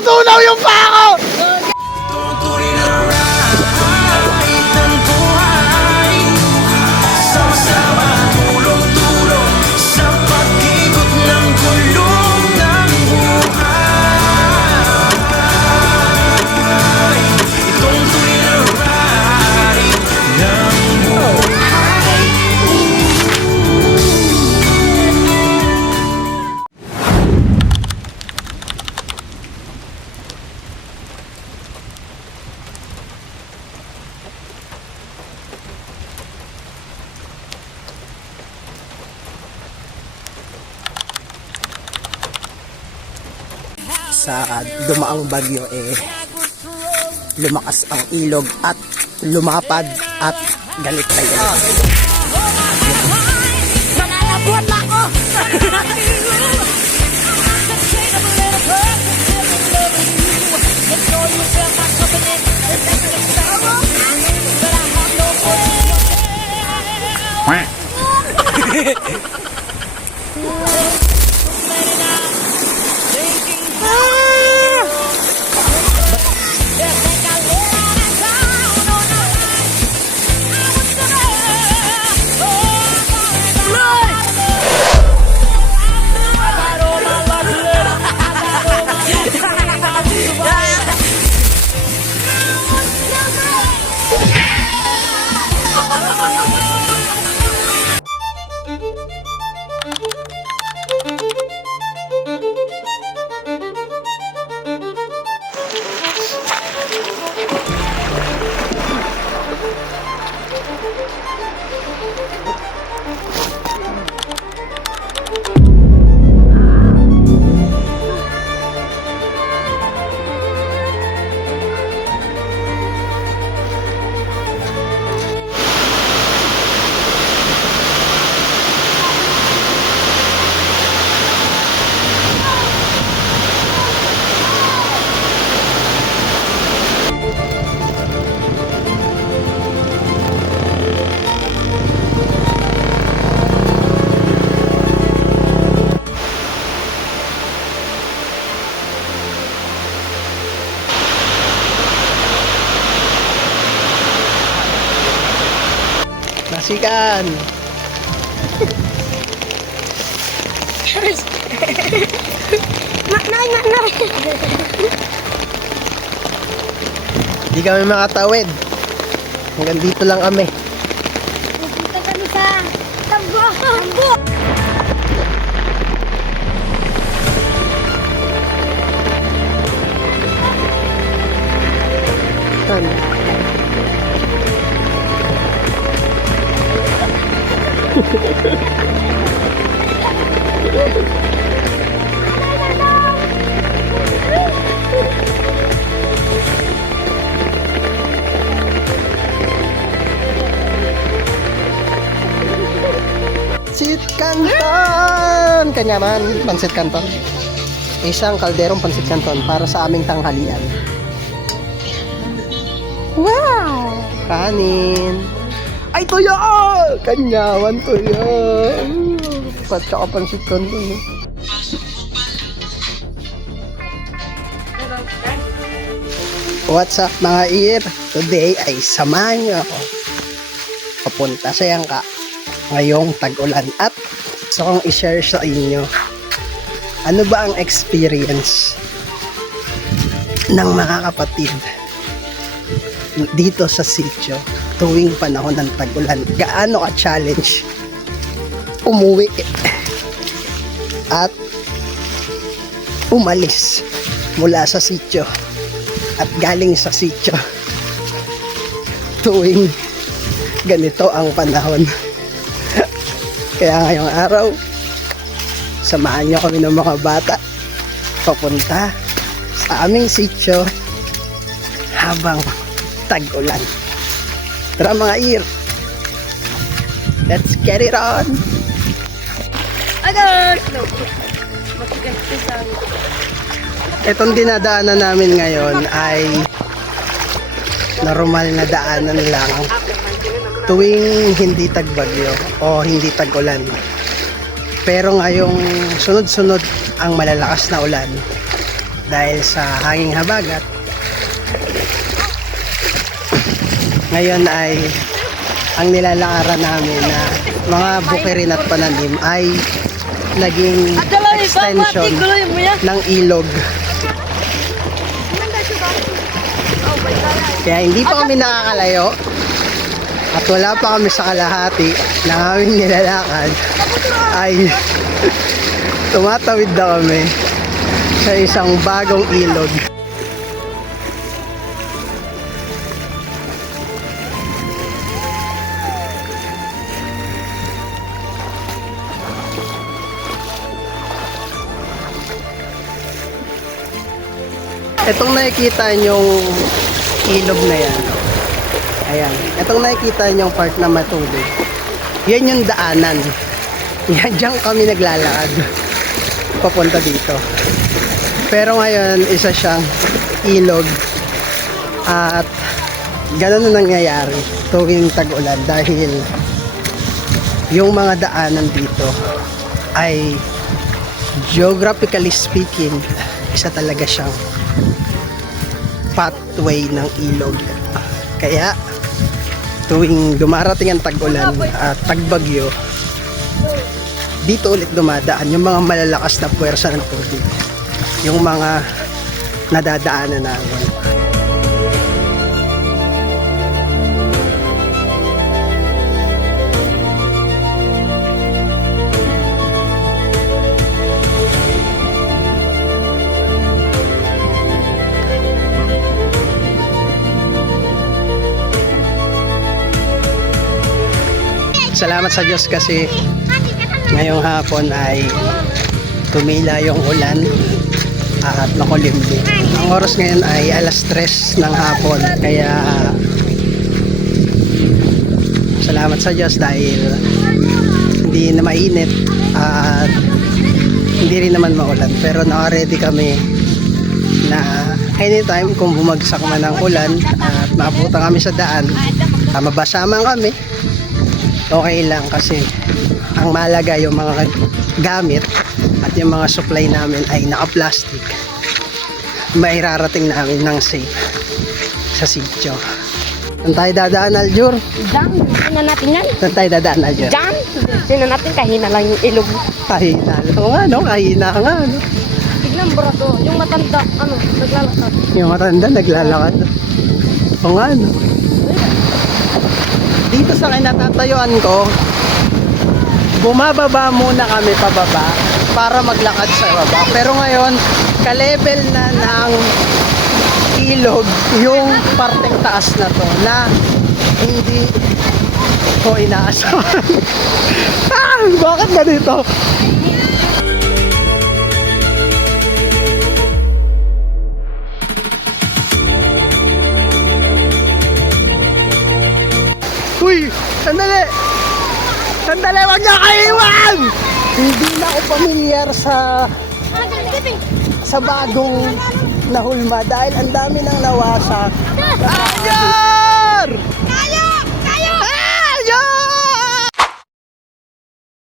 natutunaw yung paa ko! Sa dumaang bagyo lumakas ang ilog at lumapad at galit na galit. Nangalabot na ako! Nasikan! Hindi kami makatawid. Hanggang dito lang kami. Dito kami sa tambo! Tambo! Saan? Pansit Canton! Kanyaman, pansit Canton. Isang kalderong pansit Canton para sa aming tanghalian. Wow! Kanin. Ay, tuyo! Kanyaman, tuyo. Patsaka pansit Canton. What's up mga ear? Today ay samahan niyo ako papunta sa Yangka ngayong tag-ulan at gusto kong i-share sa inyo ano ba ang experience ng mga kapatid dito sa sitio tuwing panahon ng tag-ulan. Gaano ka-challenge umuwi at umalis mula sa sitio at galing sa sitio tuwing ganito ang panahon. Kaya ngayong araw samahan niyo kami ng mga bata papunta sa aming sitio habang tag-ulan. Tara mga ear, let's get it on. Agad! Itong dinadaanan namin ngayon ay normal na daanan lang tuwing hindi tagbagyo o hindi tag-ulan. Pero ngayong sunod-sunod ang malalakas na ulan, dahil sa hanging habagat. Ngayon ay ang nilalakaran namin na mga bukirin at pananim ay naging extension ng ilog. Kaya hindi pa kami nakakalayo at wala pa kami sa kalahati ng aming nilalakad ay tumatawid na kami sa isang bagong ilog. Itong nakikita nyong ilog na yan, ayan, itong nakikita nyong part na matubig, yan yung daanan. Yan, diyan kami naglalakad papunta dito. Pero ngayon, isa siyang ilog at ganun na nangyayari tuwing tag-ulan dahil yung mga daanan dito ay geographically speaking, isa talaga siyang pathway ng ilog. Kaya tuwing dumarating ang tag-ulan at tagbagyo, dito ulit dumadaan yung mga malalakas na puwersa ng tubig, yung mga nadadaanan namin. Salamat sa Diyos kasi ngayong hapon ay tumila yung ulan at makulimlim. Ang oras ngayon ay 3:00 ng hapon, kaya salamat sa Diyos dahil hindi na mainit at hindi rin naman maulan, pero naka-ready kami na anytime kung bumagsak man ang ulan at maabutan kami sa daan, mabasa man kami, okay lang kasi ang mahalaga yung mga gamit at yung mga supply namin ay naka-plastic. Mairarating namin ng safe sa sitio. Saan tayo dadaan, Aljur? Diyan, sino natin yan? Saan tayo dadaan, Aljur? Diyan, sino natin kahina lang yung ilog. Kahina. Oo nga, no? Kahina nga, no? Tignan brato, yung matanda, naglalakad. Yung matanda, naglalakad. Oo nga, no? Dito sa kinatatayuan ko, bumababa muna kami pababa para maglakad sa baba. Pero ngayon, ka-level na ng ilog yung parteng taas na to na hindi ko inaasahan. Bakit na dito? Uy! Sandali! Sandali! Huwag niyo kaiwan! Hindi na ako pamilyar sa bagong nahulma dahil ang dami nang nawasak. Ayan!